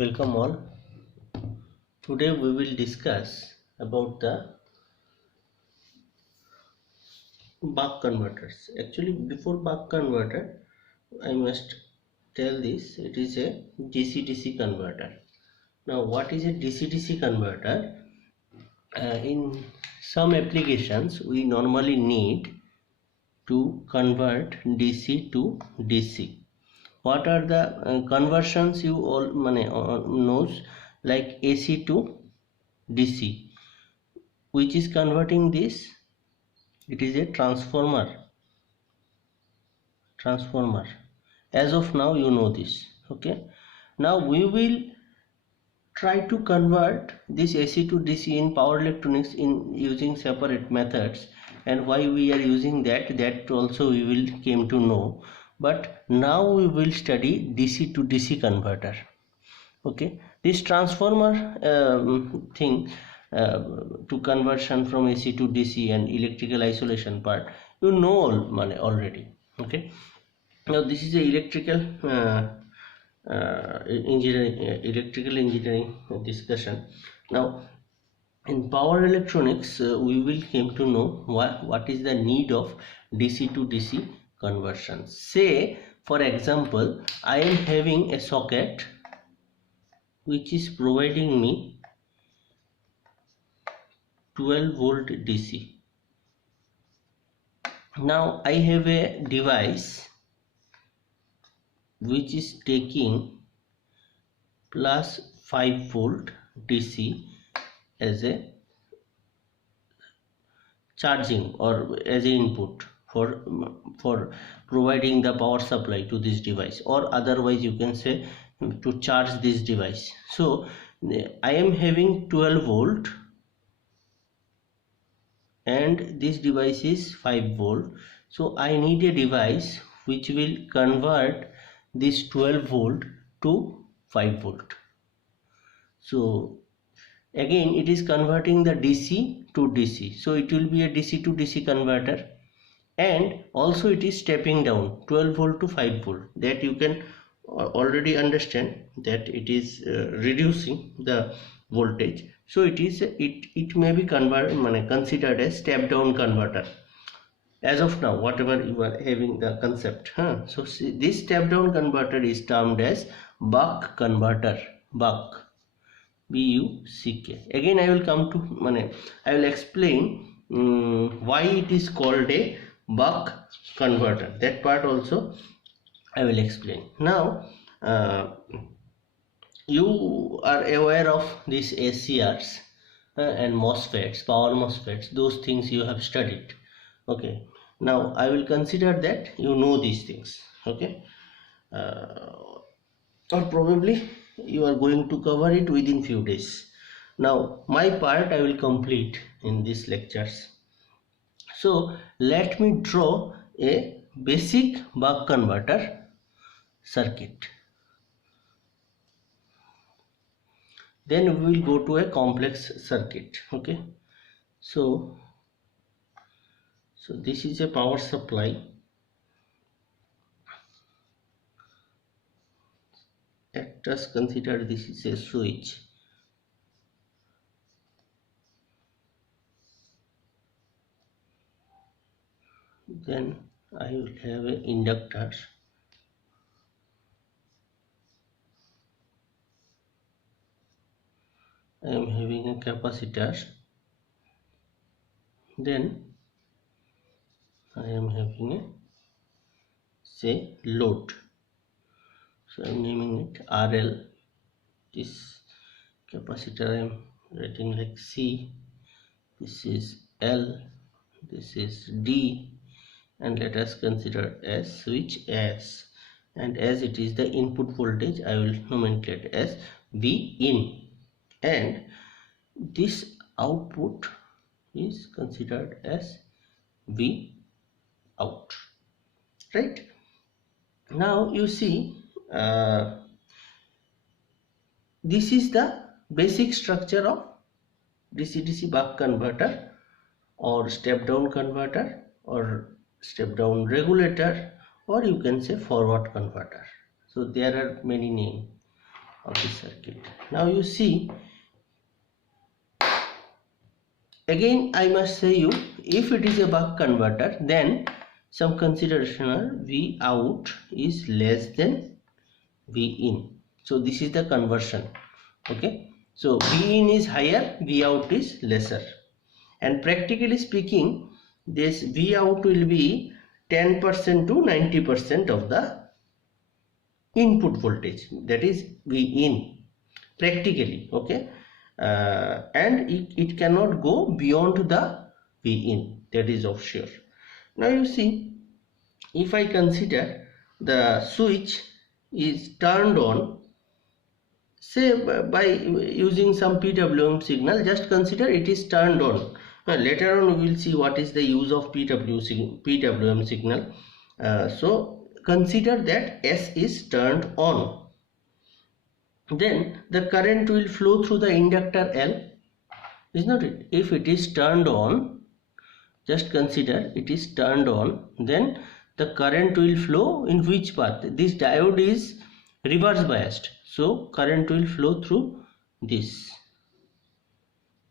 Welcome all. Today we will discuss about the buck converters. Actually, before buck converter, I must tell this, it is a DC-DC converter. Now, what is a DC-DC converter? In some applications, we normally need to convert DC to DC. What are the conversions you all knows, like AC to DC? Which is converting this? It is a transformer. As of now, you know this. Okay. Now we will try to convert this AC to DC in power electronics in using separate methods, and why we are using that also we will came to know. But now we will study DC to DC converter. Okay, this transformer thing, to conversion from AC to DC and electrical isolation part, you know already. Okay, now this is a electrical engineering discussion. Now in power electronics, we will came to know what is the need of DC to DC conversion. Say for example, I am having a socket which is providing me 12 volt DC. Now I have a device which is taking plus 5 volt DC as a charging or as an input for providing the power supply to this device, or otherwise you can say to charge this device. So I am having 12 volt and this device is 5 volt, so I need a device which will convert this 12 volt to 5 volt. So again it is converting the DC to DC, so it will be a DC to DC converter, and also it is stepping down 12 volt to 5 volt. That you can already understand that it is reducing the voltage, so it may be considered as step down converter as of now, whatever you are having the concept. So see, this step down converter is termed as buck converter. Buck, BUCK. Again I will come to I will explain why it is called a buck converter. That part also I will explain. Now you are aware of these ACRs and MOSFETs, power MOSFETs, those things you have studied. Okay, now I will consider that you know these things. Okay, or probably you are going to cover it within few days. Now my part I will complete in these lectures. So let me draw a basic buck converter circuit. Then we will go to a complex circuit. Okay, so this is a power supply. Let us consider this is a switch. Then I will have an inductor. I am having a capacitor. Then I am having a say load. So I am naming it RL. This capacitor I am writing like C. This is L. This is D. And let us consider as switch S. And as it is the input voltage, I will nomenclate as V in. And this output is considered as V out. Right? Now you see, this is the basic structure of DC-DC buck converter, or step down converter, or step down regulator, or you can say forward converter. So there are many names of the circuit. Now you see, again I must say you, if it is a buck converter, then some consideration are V out is less than V in. So this is the conversion. Okay, so V in is higher, V out is lesser, and practically speaking this V out will be 10% to 90% of the input voltage, that is V in, practically. Okay, and it cannot go beyond the V in, that is of sure. Now you see, if I consider the switch is turned on, say by using some PWM signal, just consider it is turned on. Later on we will see what is the use of PWM signal. So consider that S is turned on, then the current will flow through the inductor L, is not it? If it is turned on, just consider it is turned on, then the current will flow in which path? This diode is reverse biased, so current will flow through this.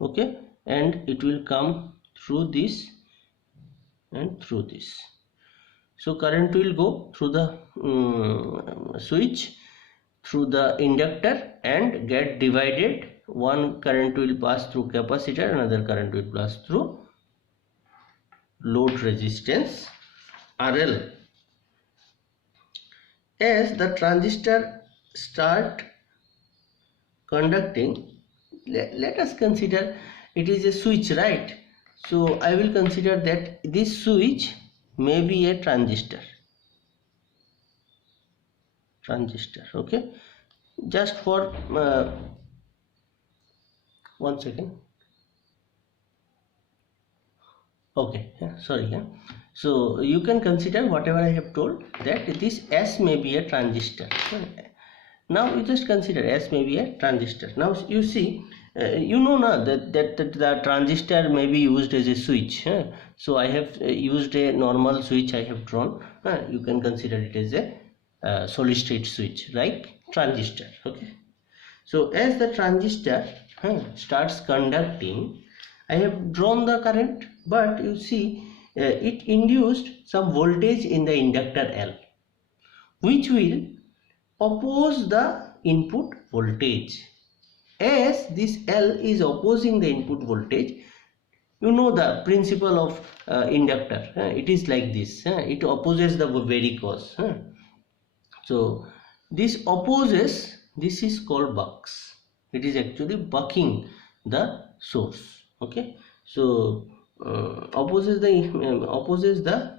Okay, and it will come through this and through this. So current will go through the switch, through the inductor, and get divided. One current will pass through capacitor, another current will pass through load resistance RL. As the transistor start conducting, let us consider it is a switch, right? So I will consider that this switch may be a transistor. Okay, just for 1 second. Okay, sorry. So you can consider whatever I have told, that this S may be a transistor. Now you just consider S may be a transistor. Now you see, you know now that the transistor may be used as a switch. So I have used a normal switch I have drawn. You can consider it as a solid state switch, like transistor. Okay, so as the transistor starts conducting, I have drawn the current, but you see it induced some voltage in the inductor L, which will oppose the input voltage. As this L is opposing the input voltage, you know the principle of inductor, it is like this, it opposes the very cause. So this opposes, this is called bucks. It is actually bucking the source. Okay, so opposes the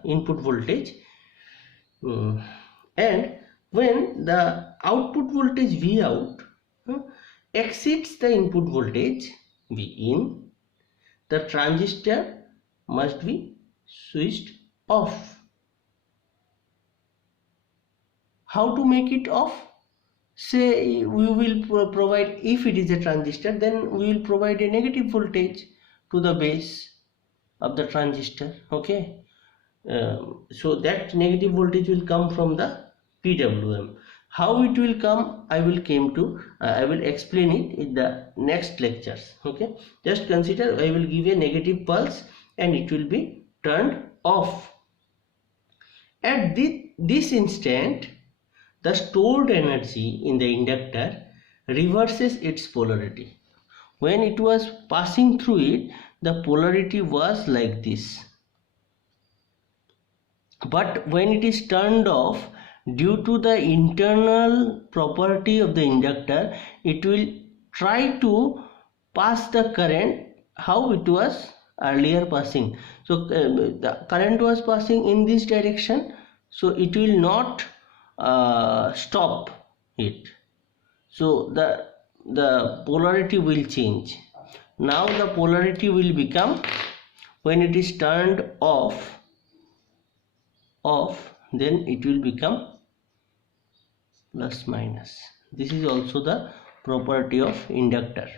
input voltage, and when the output voltage V out exceeds the input voltage V in, the transistor must be switched off. How to make it off? Say we will provide, if it is a transistor, then we will provide a negative voltage to the base of the transistor. Okay, so that negative voltage will come from the PWM. How it will come, I will explain it in the next lectures. Okay, just consider I will give a negative pulse and it will be turned off. At this instant, the stored energy in the inductor reverses its polarity. When it was passing through it, the polarity was like this. But when it is turned off, due to the internal property of the inductor, it will try to pass the current how it was earlier passing. So the current was passing in this direction, so it will not stop it. So the polarity will change. Now the polarity will become, when it is turned off, then it will become plus minus. This is also the property of inductor.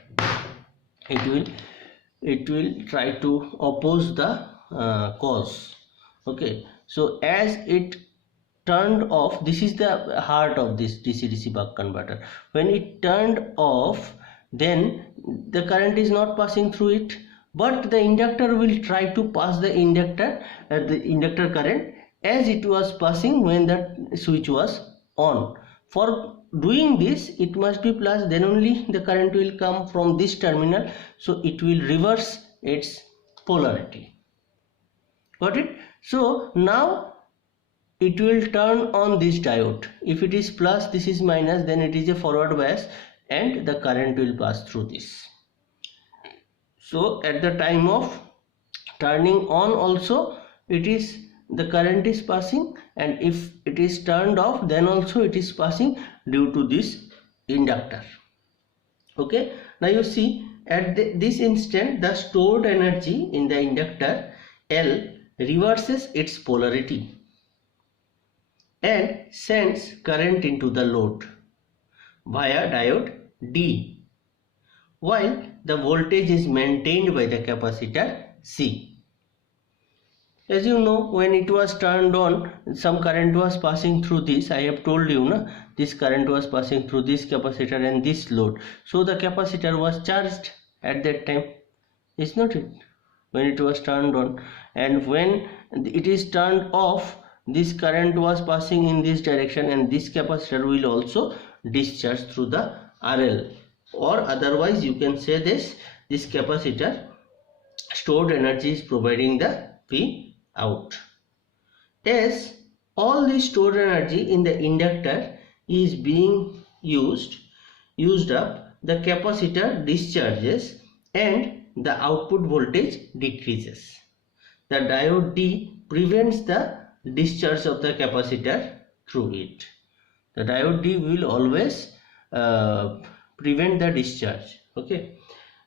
It will try to oppose the cause. Okay, so as it turned off, this is the heart of this DC-DC buck converter. When it turned off, then the current is not passing through it, but the inductor will try to pass the inductor current as it was passing when the switch was on. For doing this, it must be plus, then only the current will come from this terminal, so it will reverse its polarity. Got it? So now it will turn on this diode. If it is plus, this is minus, then it is a forward bias and the current will pass through this. So at the time of turning on also, it is the current is passing, and if it is turned off, then also it is passing due to this inductor. Okay, now you see at this instant the stored energy in the inductor L reverses its polarity and sends current into the load via diode D, while the voltage is maintained by the capacitor C. As you know, when it was turned on, some current was passing through this. I have told you, na, this current was passing through this capacitor and this load. So the capacitor was charged at that time, is not it? When it was turned on, and when it is turned off, this current was passing in this direction, and this capacitor will also discharge through the RL, or otherwise you can say this capacitor stored energy is providing the P out. As all the stored energy in the inductor is being used up, the capacitor discharges and the output voltage decreases. The diode D prevents the discharge of the capacitor through it. The diode D will always prevent the discharge. Okay.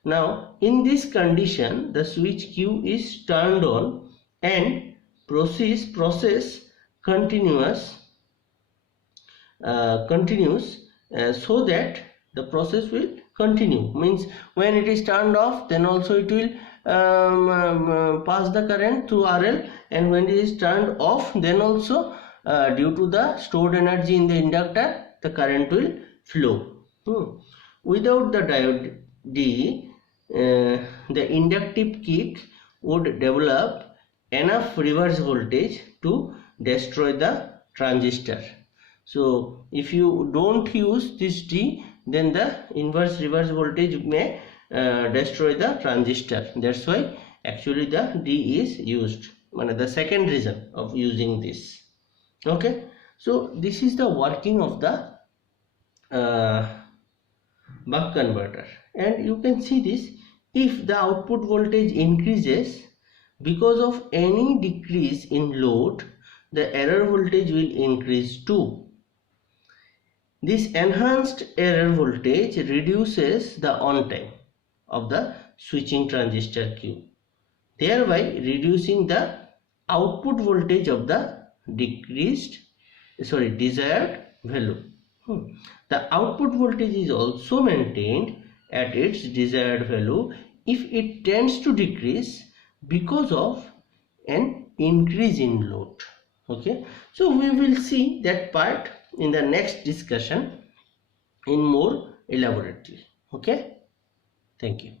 Now in this condition, the switch Q is turned on and process continues so that the process will continue. Means when it is turned off, then also it will pass the current through RL, and when it is turned off, then also due to the stored energy in the inductor, the current will flow. Without the diode D, the inductive kick would develop enough reverse voltage to destroy the transistor. So if you don't use this D, then the inverse reverse voltage may destroy the transistor. That's why actually the D is used. The second reason of using this. Okay, so this is the working of the buck converter, and you can see this. If the output voltage increases because of any decrease in load, the error voltage will increase too. This enhanced error voltage reduces the on time of the switching transistor Q, thereby reducing the output voltage of the desired value. The output voltage is also maintained at its desired value if it tends to decrease because of an increase in load. Okay, so we will see that part in the next discussion in more elaborately. Okay, thank you.